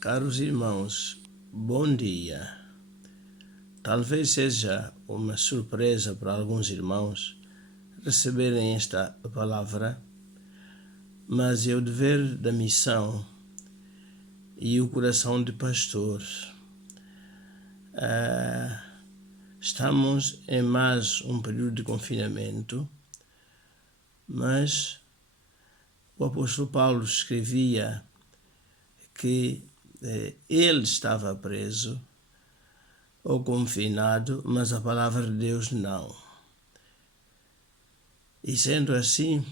Caros irmãos, bom dia. Talvez seja uma surpresa para alguns irmãos receberem esta palavra, mas é o dever da missão e o coração de pastor. Estamos em mais um período de confinamento, mas o apóstolo Paulo escrevia que ele estava preso ou confinado, mas a palavra de Deus não. E sendo assim,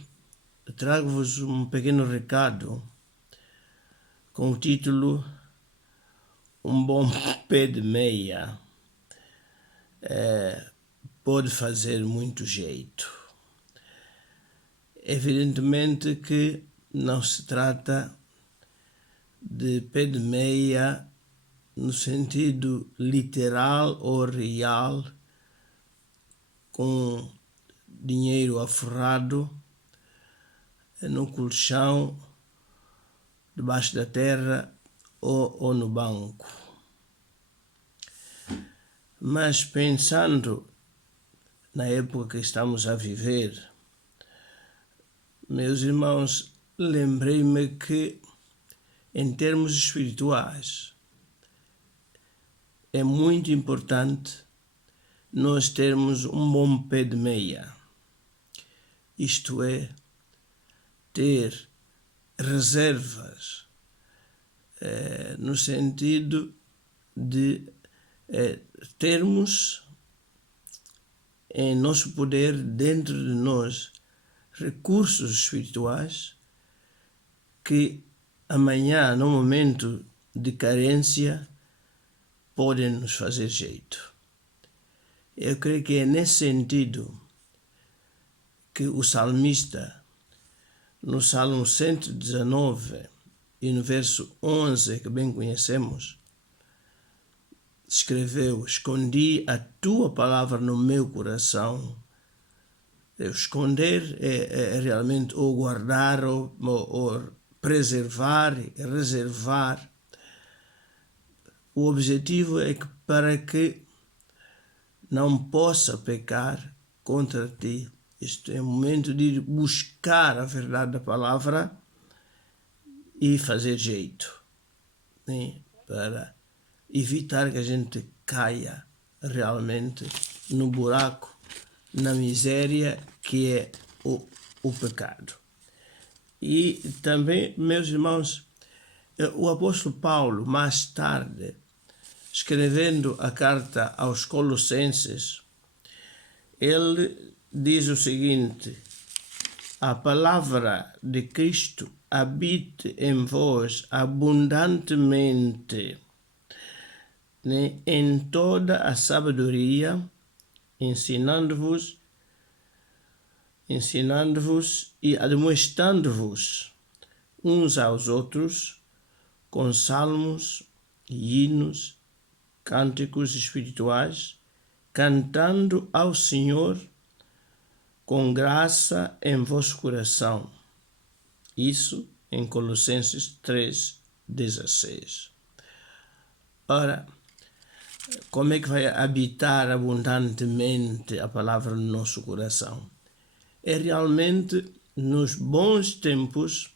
trago-vos um pequeno recado com o título Um bom pé de meia pode fazer muito jeito. Evidentemente que não se trata de pé de meia no sentido literal ou real, com dinheiro aforrado no colchão, debaixo da terra ou no banco. Mas pensando na época que estamos a viver, meus irmãos, lembrei-me que, em termos espirituais, é muito importante nós termos um bom pé de meia. Isto é, ter reservas, no sentido de termos em nosso poder, dentro de nós, recursos espirituais que amanhã, no momento de carência, podem nos fazer jeito. Eu creio que é nesse sentido que o salmista, no Salmo 119 e no verso 11, que bem conhecemos, escreveu: escondi a tua palavra no meu coração. Esconder é realmente ou guardar, ou preservar, reservar. O objetivo é que para que não possa pecar contra ti. Isto é o momento de ir buscar a verdade da palavra e fazer jeito, né? Para evitar que a gente caia realmente no buraco, na miséria que é o pecado. E também, meus irmãos, o apóstolo Paulo, mais tarde, escrevendo a carta aos Colossenses, ele diz o seguinte: a palavra de Cristo habite em vós abundantemente, né, em toda a sabedoria, ensinando-vos e admoestando-vos uns aos outros com salmos, hinos, cânticos espirituais, cantando ao Senhor com graça em vosso coração. Isso em Colossenses 3:16. Ora, como é que vai habitar abundantemente a palavra no nosso coração? É realmente nos bons tempos,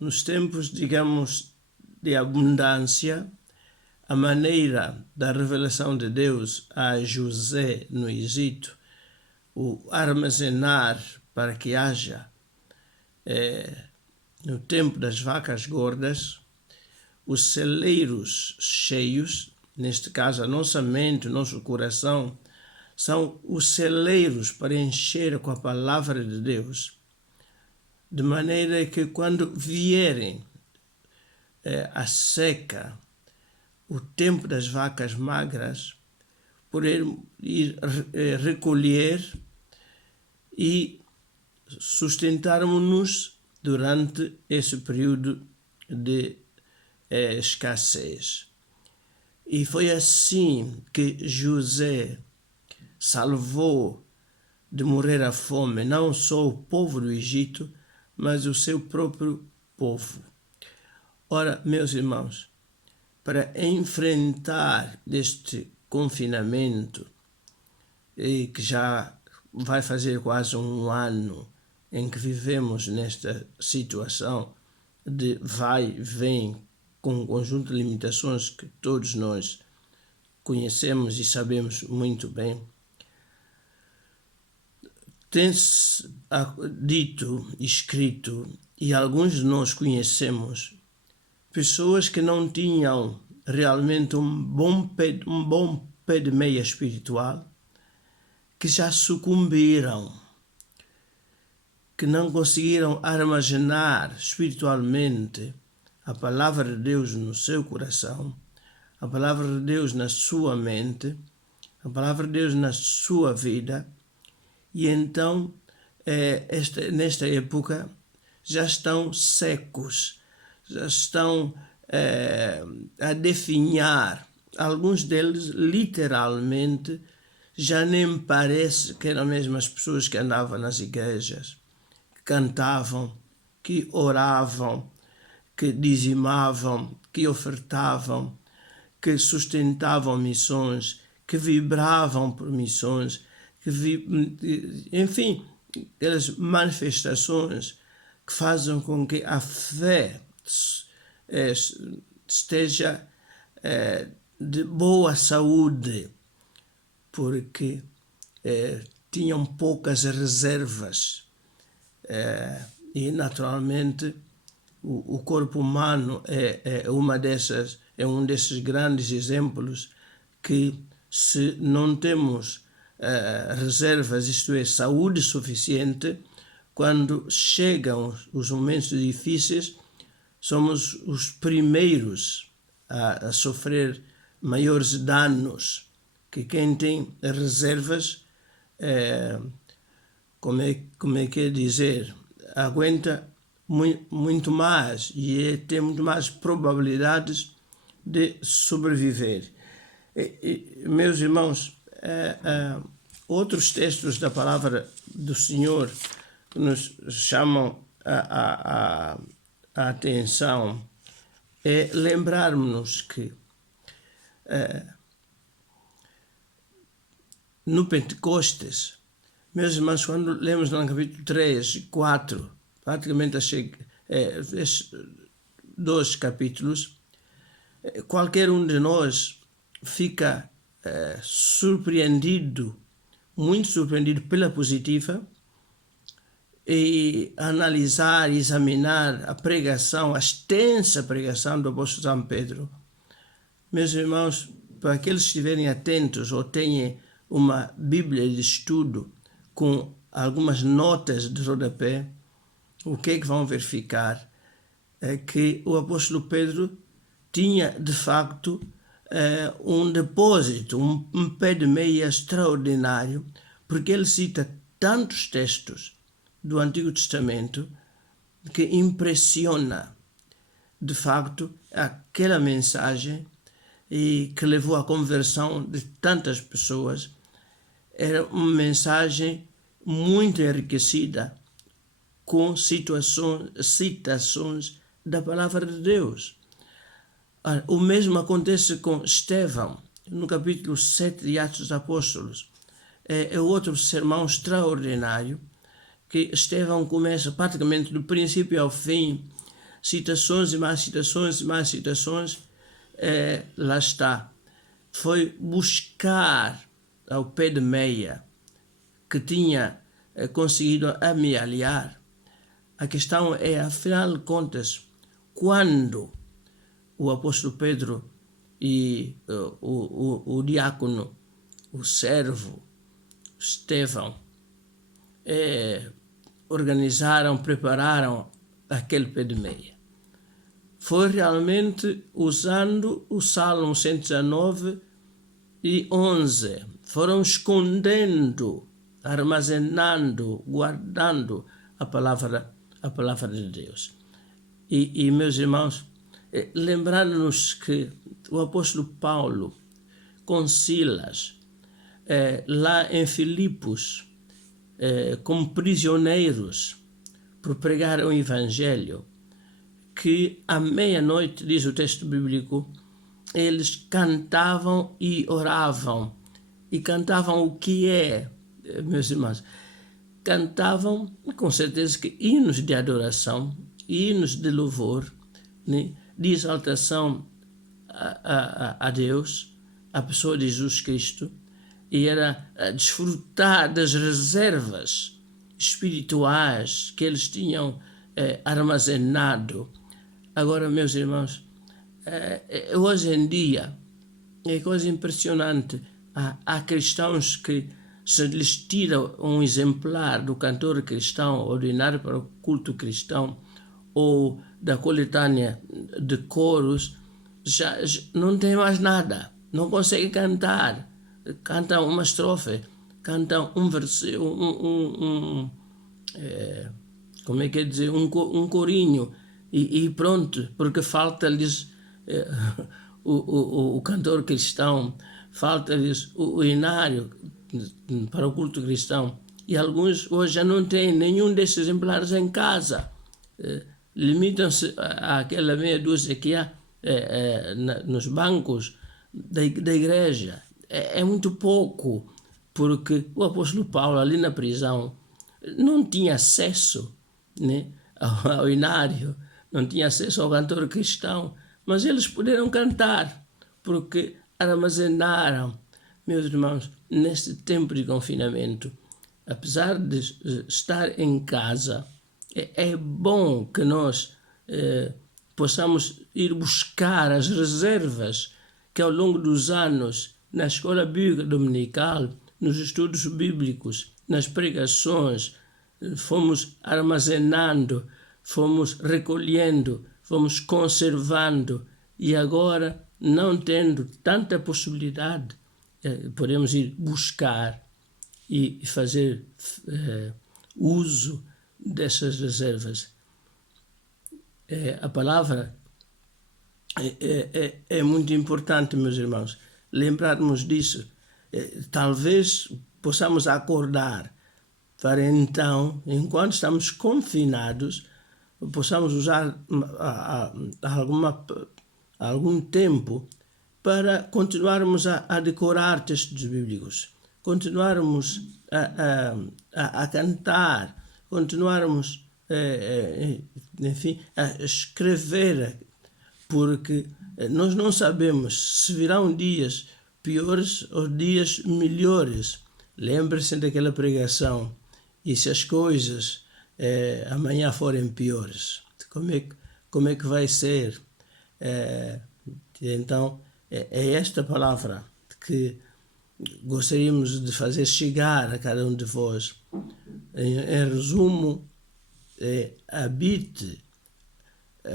nos tempos, digamos, de abundância, a maneira da revelação de Deus a José no Egito, o armazenar para que haja, no tempo das vacas gordas, os celeiros cheios, neste caso a nossa mente, o nosso coração, são os celeiros para encher com a palavra de Deus, de maneira que quando vierem a seca, o tempo das vacas magras, poder ir recolher e sustentarmos-nos durante esse período de escassez. E foi assim que José salvou de morrer à fome não só o povo do Egito, mas o seu próprio povo. Ora, meus irmãos, para enfrentar este confinamento, que já vai fazer quase um ano em que vivemos nesta situação de vai e vem, com um conjunto de limitações que todos nós conhecemos e sabemos muito bem, tem-se dito, escrito, e alguns de nós conhecemos, pessoas que não tinham realmente um bom pé de meia espiritual, que já sucumbiram, que não conseguiram armazenar espiritualmente a palavra de Deus no seu coração, a palavra de Deus na sua mente, a palavra de Deus na sua vida, e então, nesta época, já estão secos, já estão a definhar. Alguns deles, literalmente, já nem parece que eram mesmo as pessoas que andavam nas igrejas, que cantavam, que oravam, que dizimavam, que ofertavam, que sustentavam missões, que vibravam por missões, enfim, aquelas manifestações que fazem com que a fé esteja de boa saúde, porque tinham poucas reservas, e naturalmente o corpo humano é um desses grandes exemplos que, se não temos reservas, isto é, saúde suficiente, quando chegam os momentos difíceis, somos os primeiros a sofrer maiores danos, que quem tem reservas, como é que é dizer, aguenta muito mais e tem muito mais probabilidades de sobreviver. Meus irmãos, outros textos da palavra do Senhor que nos chamam a atenção é lembrarmos que no Pentecostes, meus irmãos, quando lemos no capítulo 3 e 4, praticamente esses 2 capítulos, qualquer um de nós fica muito surpreendido pela positiva, e analisar e examinar a pregação, a extensa pregação do apóstolo São Pedro. Meus irmãos, para aqueles que estiverem atentos ou tenham uma Bíblia de estudo com algumas notas de rodapé, o que é que vão verificar? É que o apóstolo Pedro tinha, de facto, um depósito, um pé de meia extraordinário, porque ele cita tantos textos do Antigo Testamento que impressiona, de facto, aquela mensagem e que levou à conversão de tantas pessoas. Era uma mensagem muito enriquecida com citações da palavra de Deus. O mesmo acontece com Estevão, no capítulo 7 de Atos dos Apóstolos. É outro sermão extraordinário, que Estevão começa praticamente do princípio ao fim, citações e mais citações e mais citações. Lá está. Foi buscar ao pé de meia que tinha conseguido amealhar. A questão é, afinal de contas, quando o apóstolo Pedro e o diácono, o servo Estevão, prepararam aquele pé de meia. Foi realmente usando o Salmo 119 e 11. Foram escondendo, armazenando, guardando a palavra de Deus. E meus irmãos, lembrando-nos que o apóstolo Paulo, com Silas, lá em Filipos, como prisioneiros por pregar o Evangelho, que à meia-noite, diz o texto bíblico, eles cantavam e oravam. E cantavam o que é, meus irmãos? Cantavam, com certeza, que hinos de adoração, hinos de louvor, né? De exaltação a Deus, a pessoa de Jesus Cristo, e era desfrutar das reservas espirituais que eles tinham armazenado. Agora, meus irmãos, hoje em dia é coisa impressionante. Há cristãos que se lhes tira um exemplar do cantor cristão ordinário para o culto cristão ou da coletânea de coros, já não tem mais nada, não consegue cantar. Cantam uma estrofe, cantam um versículo, como é que é dizer, um corinho e pronto, porque falta-lhes o cantor cristão, falta-lhes o inário para o culto cristão. E alguns hoje já não têm nenhum desses exemplares em casa. Limitam-se àquela meia dúzia que há nos bancos da igreja. É muito pouco, porque o apóstolo Paulo, ali na prisão, não tinha acesso, né, ao inário, não tinha acesso ao cantor cristão, mas eles puderam cantar, porque armazenaram. Meus irmãos, neste tempo de confinamento, apesar de estar em casa, é bom que nós possamos ir buscar as reservas que ao longo dos anos, na escola bíblica dominical, nos estudos bíblicos, nas pregações, fomos armazenando, fomos recolhendo, fomos conservando, e agora, não tendo tanta possibilidade, podemos ir buscar e fazer uso dessas reservas. A palavra é muito importante, meus irmãos, lembrarmos disso. Talvez possamos acordar para então, enquanto estamos confinados, possamos usar algum tempo para continuarmos a decorar textos bíblicos, continuarmos a cantar, continuarmos enfim, a escrever, porque nós não sabemos se virão dias piores ou dias melhores. Lembre-se daquela pregação: e se as coisas amanhã forem piores, como é que vai ser? Então, é esta palavra que gostaríamos de fazer chegar a cada um de vós. Em resumo, habite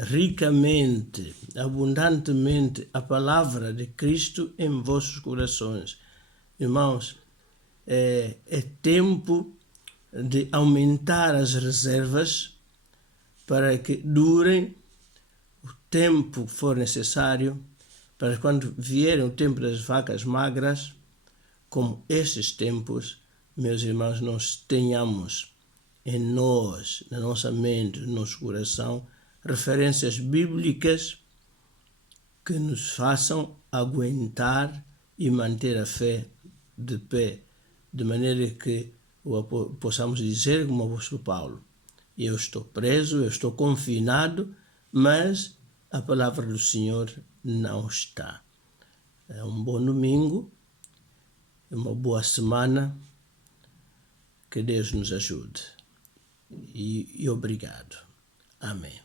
ricamente, abundantemente a palavra de Cristo em vossos corações. Irmãos, é tempo de aumentar as reservas para que durem o tempo que for necessário, para quando vierem o tempo das vacas magras, como estes tempos, meus irmãos, nós tenhamos em nós, na nossa mente, no nosso coração, referências bíblicas que nos façam aguentar e manter a fé de pé, de maneira que possamos dizer como o apóstolo Paulo: eu estou preso, eu estou confinado, mas a palavra do Senhor não está. É um bom domingo, uma boa semana, que Deus nos ajude. E obrigado. Amém.